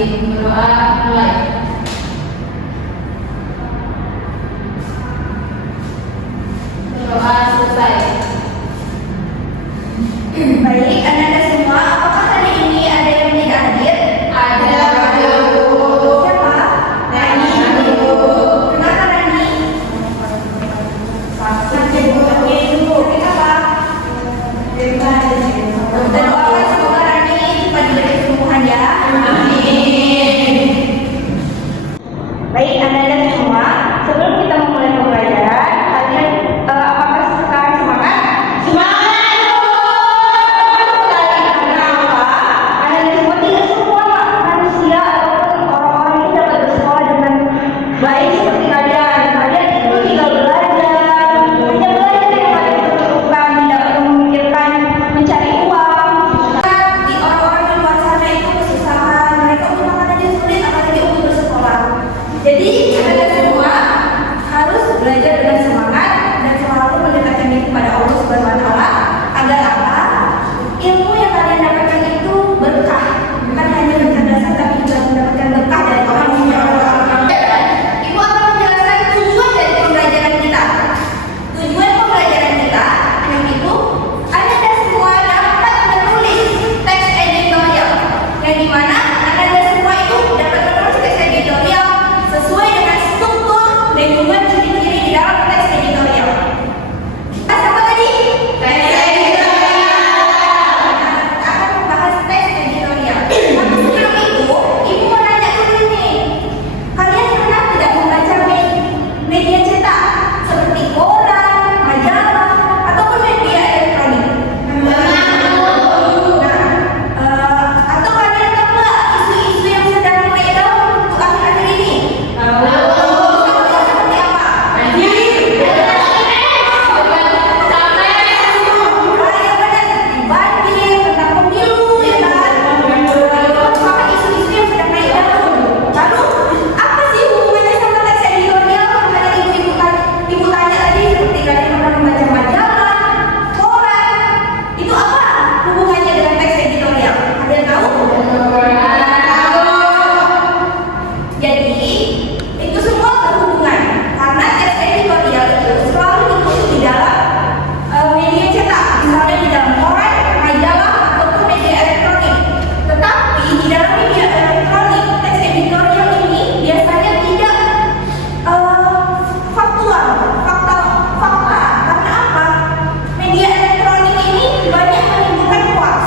Berdoa mulai. Berdoa selesai. Baik, anak-anak semua, apakah hari ini ada yang tidak hadir? Ada. Siapa? Rani. Kenapa Rani? Sakit dulu. Sakit apa? Kita doakan semoga Rani cepat diberi kesembuhan ya. Amin. Baik, anak-anak semua, sebelum kita memulai pembelajaran, kalian apakah sekarang semangat? Sekali, karena apa? Anak-anak semua tidak semua manusia ataupun orang-orang ini dapat bersekolah dengan baik seperti kalian. Kalian itu tinggal belajar, hanya belajar yang kalian perlukan, tidak perlu memikirkan mencari uang. Di orang-orang di luar sana itu kesusahan, mereka untuk makan aja sulit, apalagi untuk bersekolah. Jadi anak-anak semua harus belajar dengan semangat dan selalu mendekatkan diri kepada Allah Subhanahu wa Ta'ala agar apa? Ilmu yang kalian dapatkan itu berkah, bukan hanya kecerdasan tapi juga mendapatkan berkah dari orang yang Ibu akan menjelaskan tujuan dari pembelajaran kita. Tujuan pembelajaran kita yang itu anak-anak semua dapat menulis teks editorial yang dimana anak-anak semua itu dapat menulis teks editorial sesuai dengan struktur dan juga ciri-ciri di dalam teks editorial. Apa tadi? Teks editorial. Akan membahas teks editorial. Tapi sebelum itu, Ibu mau nanya dulu nih. Kalian pernah tidak membaca media cetak seperti koran, majalah, ataupun media elektronik? Atau kalian tahu nggak isu-isu yang sedang mulai dalam untuk akhir-akhir ini? Seperti apa? Banjir, tentang pemilu, ya kan? Sama isu-isu yang sedang naik daun. Lalu, apa sih hubungannya sama teks editorial? Karena ibu tanya tadi seperti kalian pernah membaca majalah, koran. Itu apa hubungannya dengan teks editorial? Ada yang tahu? Jadi, itu semua berhubungan karena teks editorial itu selalu ditulis di dalam media cetak, misalnya di dalam koran, majalah, ataupun media elektronik. Tetapi di dalam media elektronik, teks editorial ini biasanya tidak faktual, fakta. Karena apa? Media elektronik ini banyak menimbulkan hoax.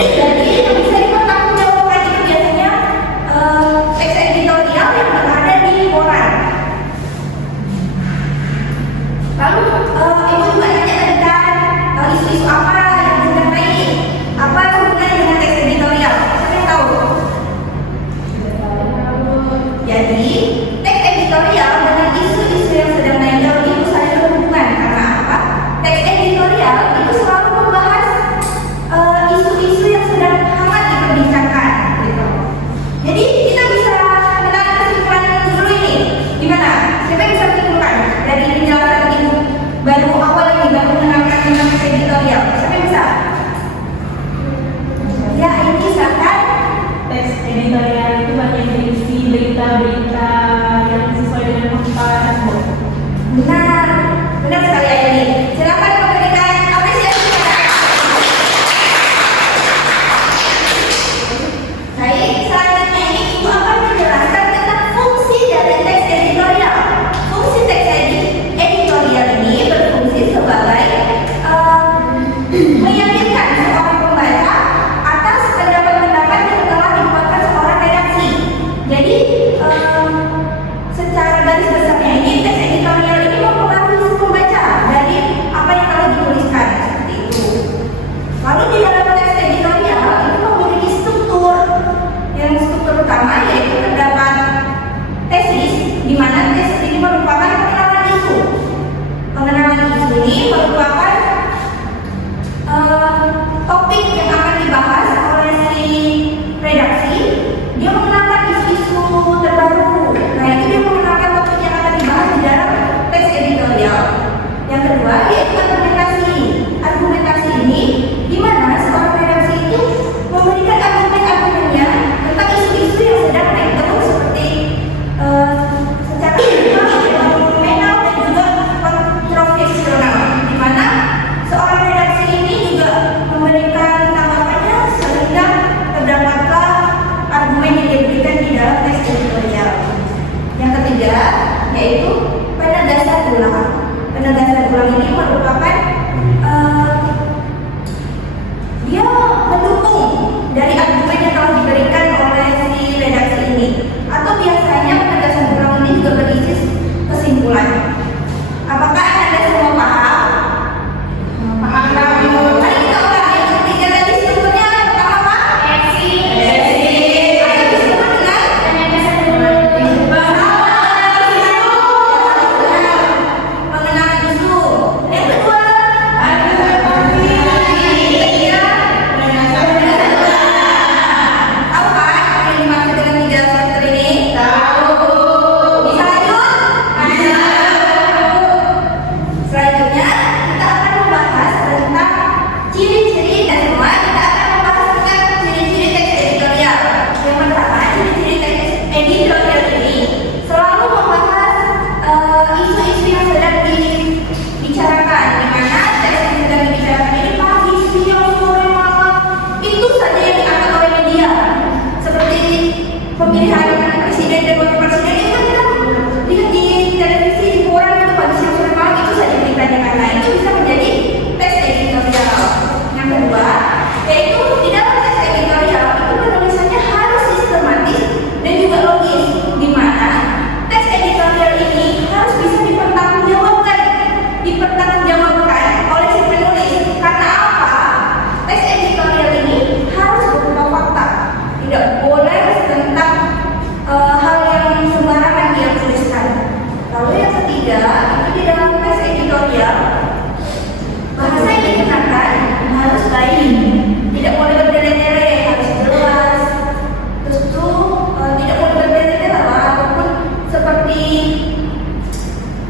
Jadi yang bisa dipertanggungjawabkan itu biasanya teks editorial yang berada di koran. Lalu ibu juga nanya tentang isu-isu apa yang sedang naik, apa hubungannya dengan teks editorial? Siapa yang tahu? Jadi teks editorial dengan isu-isu yang sedang naik daun itu saling berhubungan karena apa? Teks editorial itu selalu membahas isu-isu yang sedang hangat diperbincangkan. Gitu. Jadi kita bisa menarik kesimpulan dulu ini. Gimana? Siapa yang bisa menyimpulkan dari penjelasan ibu baru awal ini baru mengenalkan tentang teks editorial? Siapa yang bisa? Ya, ini silakan. Teks editorial itu banyak berisi berita-berita yang sesuai dengan fakta. Benar, benar sekali Ayani. Silakan memberikan apresiasi kepada Baik, selanjutnya ini Ibu akan menjelaskan tentang fungsi dari teks editorial. Fungsi teks editorial ini berfungsi sebagai meyakinkan seorang pembaca atas pendapat-pendapat yang telah dibuatkan seorang redaksi. Jadi secara garis besarnya ini teks editorial ini mempengaruhi si pembaca dari apa yang telah dituliskan seperti itu. Lalu di dalam teks editorial itu memiliki struktur yang struktur utama yaitu terdapat tesis, di mana tesis ini merupakan pengenalan isu. Pengenalan isu ini merupakan topik yang akan dibahas oleh si redaksi. Dia mengenalkan isu-isu terbaru. Nah, itu dia mengenalkan topik yang akan dibahas di dalam teks editorial. Yang kedua yaitu argumentasi. Argumentasi ini di mana seorang redaksi itu memberikan argumen-argumennya tentang isu-isu yang pemilihan presiden dan wakil presiden itu kan kita lihat di televisi, di koran itu pada siang malam itu saja beritanya kan. Nah, itu bisa menjadi tes editorial. Yang kedua, yaitu di dalam tes editorial itu penulisannya harus sistematis dan juga logis, di mana tes editorial ini harus bisa dipertanggungjawabkan oleh si penulis. Karena apa? Tes editorial ini harus berupa fakta, tidak boleh tentang hal yang sembarangan dia tuliskan. Lalu yang ketiga, itu di dalam tes editorial bahasa yang digunakan harus baik, tidak boleh berdere-dere, harus jelas. Terus itu tidak boleh berdere-dere ataupun seperti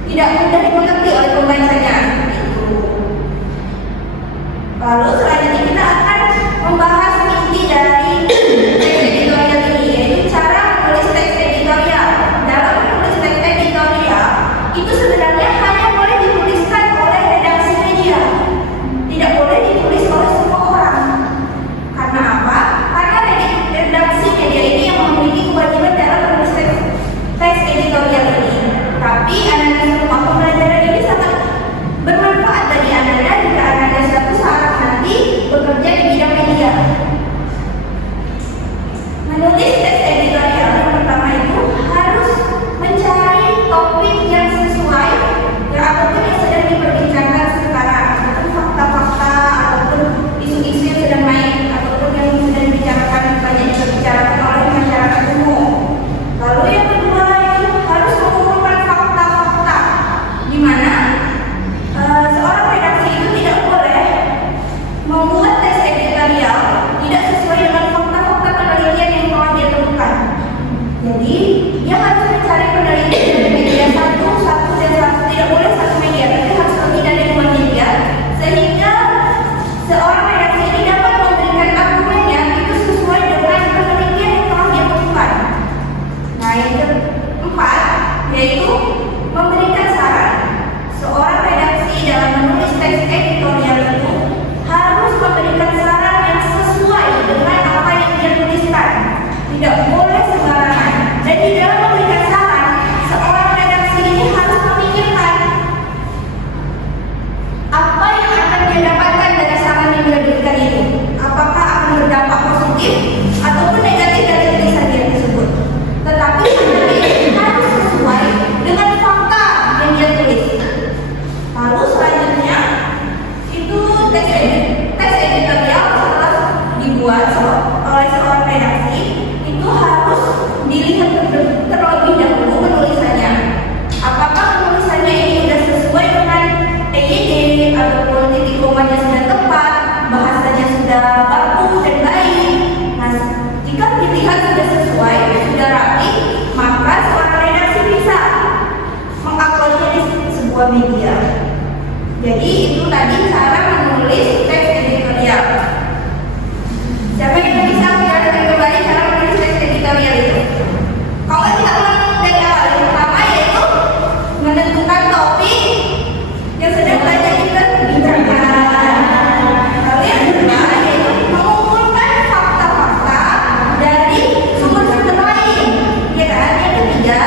tidak mudah dimengerti oleh pembacanya. Lalu selanjutnya kita akan membahas inti dari teks editorial ini, yaitu cara menulis teks editorial. Dalam menulis teks editorial itu sebenarnya hanya boleh dituliskan oleh redaksi media, tidak boleh ditulis oleh semua orang. Karena apa? Karena redaksi media ini yang memiliki kewajiban dalam menulis teks editorial ini. Tapi anak-anak semua, pembelajaran ini sangat bermanfaat bagi anak-anak jika anak-anak suatu saat nanti bekerja di bidang media. Menulis teks editorial yang pertama itu harus mencari topik yang sesuai yang apapun yang sedang diperbincangkan sekarang, ataupun fakta-fakta ataupun isu-isu yang sedang naik ataupun yang sedang dibicarakan banyak dibicarakan oleh masyarakat umum. Lalu yang kedua itu harus mengumpulkan fakta-fakta, di mana seorang redaksi itu tidak boleh membuat teks editorial tidak sesuai dengan fakta-fakta penelitian yang telah dia temukan. Jadi dia harus mencari penelitian dari media satu dan satu, tidak boleh satu media, tapi harus lebih dari dua media, sehingga seorang redaksi ini dapat memberikan argumennya itu sesuai dengan penelitian yang telah dia temukan. Nah, yang keempat yaitu memberikan saran. Seorang redaksi dalam menulis teks editorial itu harus memberikan saran yang sesuai dengan apa yang dia tuliskan, tidak boleh sembarangan. Dan di dalam memberikan saran, seorang redaksi ini harus memikirkan apa yang akan dia dapatkan dari saran yang dia berikan itu, apakah akan berdampak positif ataupun negatif dari tulisan dia tersebut. Tetapi harus sesuai dengan fakta yang dia tulis. Lalu selanjutnya itu teks editorial setelah dibuat oleh seorang redaksi itu harus dilihat terlebih dahulu penulisannya. Apakah penulisannya ini sudah sesuai dengan EYD ataupun titik komanya sudah tepat, bahasanya sudah baku dan baik. Nah, jika dilihat sudah sesuai, sudah rapi, maka seorang redaksi bisa menguploadnya di sebuah media. Jadi itu tadi cara menulis teks editorial. Siapa yang bisa menjelaskan kembali cara menulis teks editorial itu? Kalau kita ulang dari awal, yang pertama yaitu menentukan topik yang sedang belajar diperbincangkan. Lalu yang kedua yaitu mengumpulkan fakta-fakta dari sumber-sumber lain. Ya kan? Yang ketiga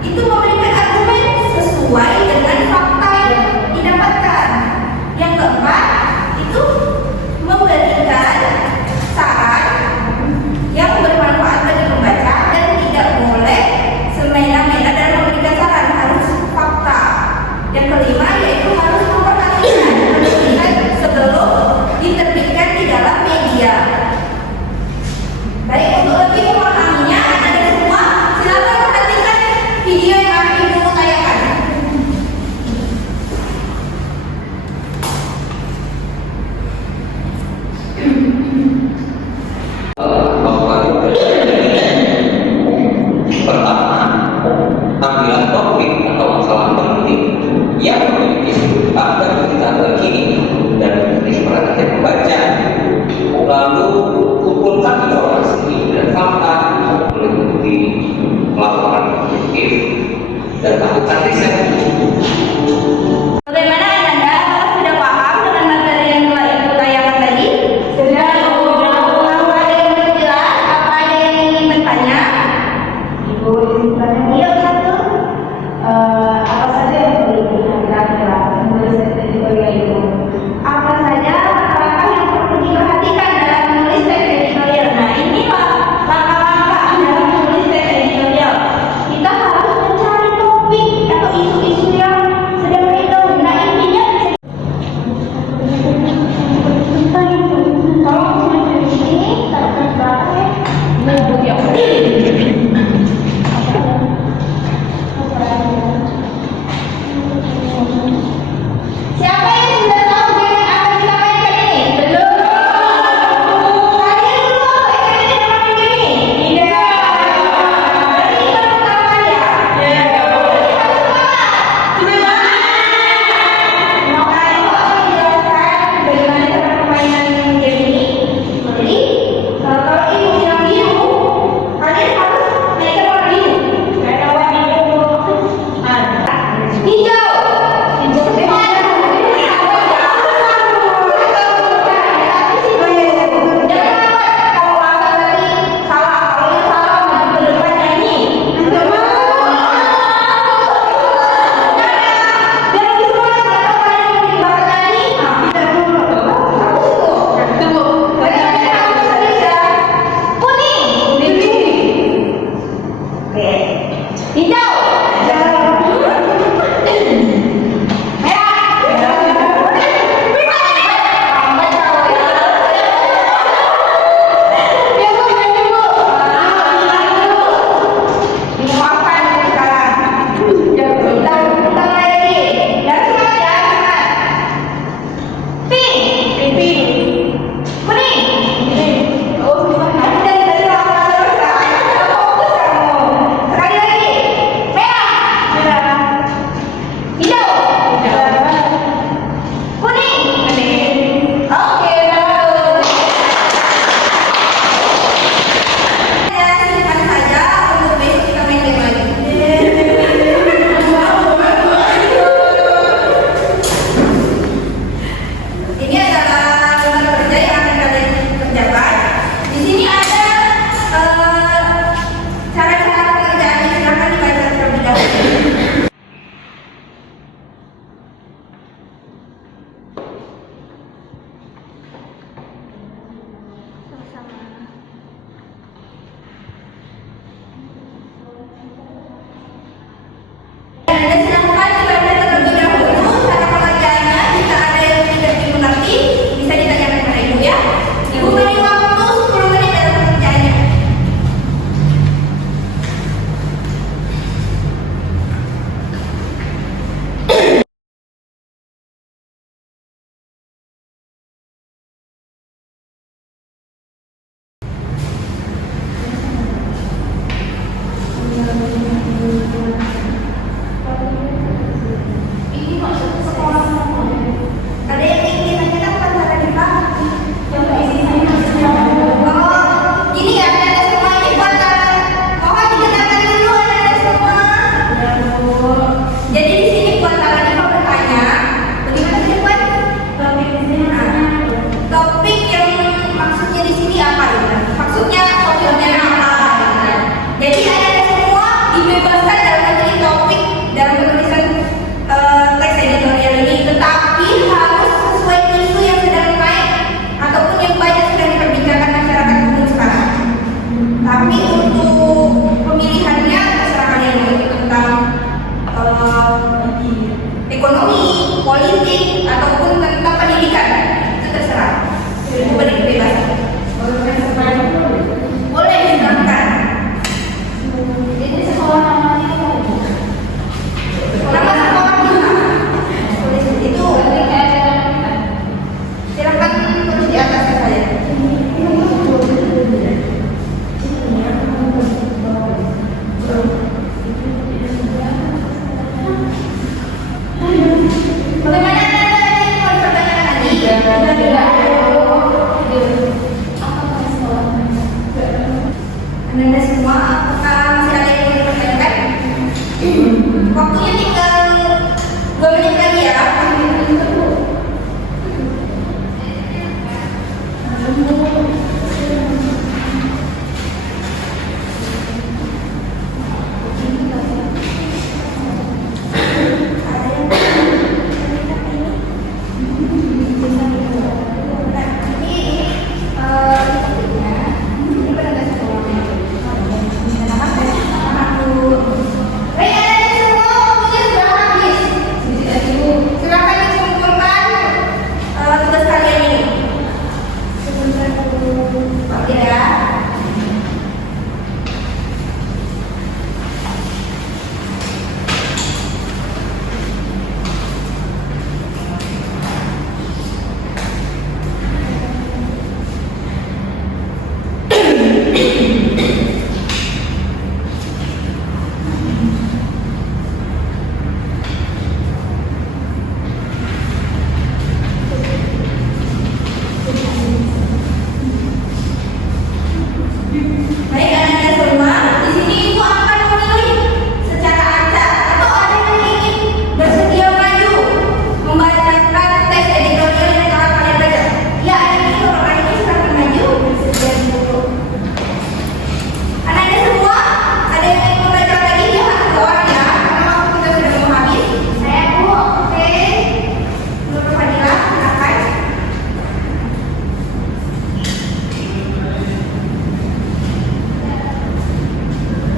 itu memberikan argumen sesuai dengan fakta yang didapatkan. Yang keempat itu memberikan saran yang bermanfaat bagi pembaca dan tidak boleh semena-mena dalam memberikan saran, harus fakta. Yang kelima yaitu harus memperhatikan penulisan sebelum diterbitkan di dalam media. Baik, untuk lebih memahaminya Anda semua silakan perhatikan video yang akan Ibu tayangkan. Pertama, tampilan topik atau masalah penting yang memiliki sudut pandang kita terkini dan menjadi perhatian pembaca. Lalu kumpulkan informasi dan fakta untuk meliputi melakukan objektif dan lakukan riset. Bagaimana Anda sudah paham dengan materi yang telah Ibu tayangkan tadi? Sudah. Apa ada yang belum jelas? Apa ada yang ingin bertanya? Ini maksudnya sekolah semua. Ada yang ingin nanya apa tadi Pak? Coba isi saya maksudnya. Oh, gini ya, ada semua ini buat mohon didengarkan dulu ada semua. Ya, Bu. Jadi di sini buat kalian mau bertanya, bagaimana sih buat Topik di sini apa? topik yang maksudnya di sini apa ya? Maksudnya topiknya apa? Jadi ada semua dibebaskan dalam memilih topik dalam penulisan teks editorial ini, tetapi harus sesuai isu yang sedang naik ataupun yang banyak sedang diperbincangkan masyarakat umum sekarang. Tapi untuk pemilihannya terserah kalian mau itu tentang ekonomi, politik ataupun tentang pendidikan itu terserah. Itu beri kebebasan. Boleh silahkan. Ini sekolah namanya apa? Nama sekolah kita. Tulis di situ. Berarti kayak ada namanya. Silakan tulis di atas saya. Bagaimana anda mau pertanyaan lagi? Anda semua apakah masih ada yang ingin dipertanyakan? Waktunya tinggal 2 menit lagi ya. Baik anak-anak semua, di sini ibu akan memilih secara acak atau ada yang ingin bersedia maju membacakan teks editorial yang telah kalian baca. Ya, ada yang ingin orang ini silakan maju bersedia dulu. Anak-anak semua, ada yang ingin membaca lagi dia harus keluar ya, karena waktu kita sudah mau habis. Saya Bu, oke. Nur Fadila, silakan.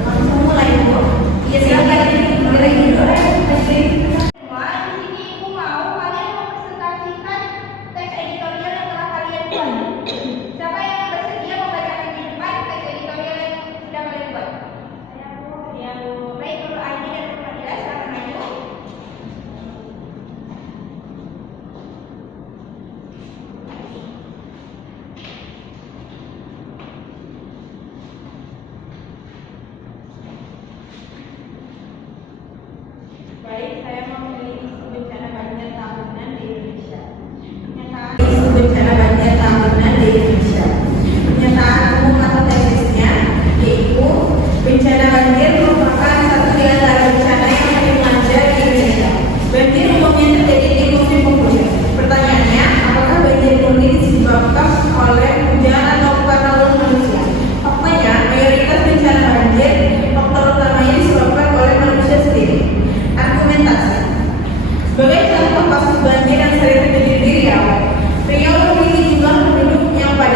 Langsung mulai Bu. Iya silakan. Mulai dulu. Semua di sini ibu mau kalian mempresentasikan teks editorial yang telah kalian buat. Siapa yang bersedia membacakan di depan teks editorial yang sudah kalian buat? Saya Bu. Ya Bu. Baik Nur Aini dan Nur Fadila silakan maju. Baik, saya memilih isu bencana banjir tahunan di Indonesia. Pernyataan isu bencana banjir tahunan di Indonesia. Pernyataan umum atau tesisnya yaitu bencana banjir merupakan satu di antara bencana yang paling melanda di Indonesia. Banjir umumnya terjadi di musim penghujan. Pertanyaannya, apakah banjir murni disebabkan oleh hujan atau karena ulah manusia? Faktanya, mayoritas bencana banjir faktor utamanya disebabkan oleh manusia sendiri. Argumentasi. Sebagai contoh kasus banjir yang sering terjadi di Riau memiliki jumlah penduduk yang pada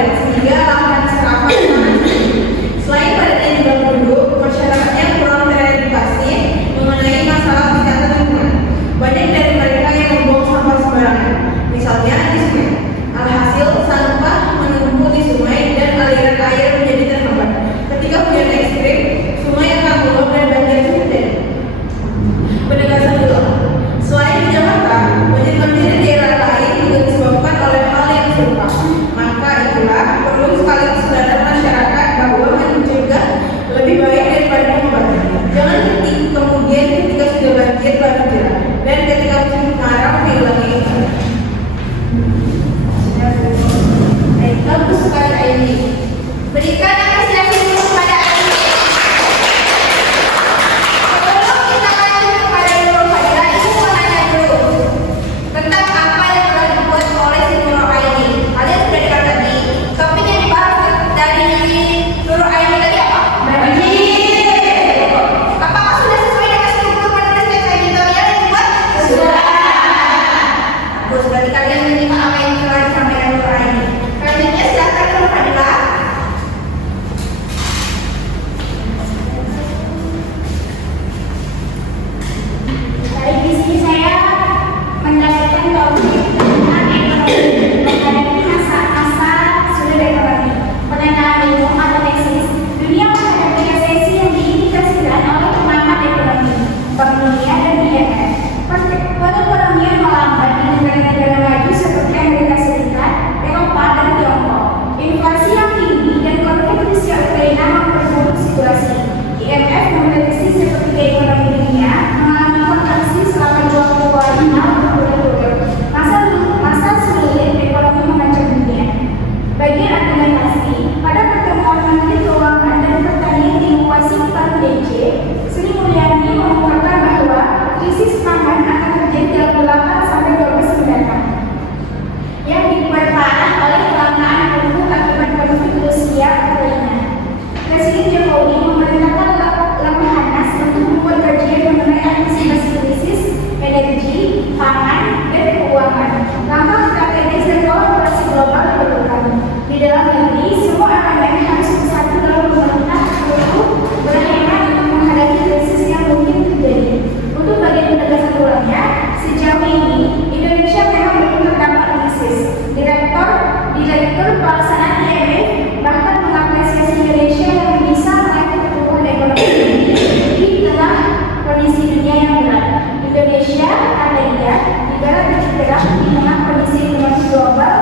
Indonesia, kata dia, ibarat bergerak di tengah kondisi ekonomi global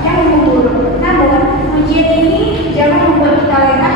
yang memburuk. Namun, ujian ini jangan membuat kita lengah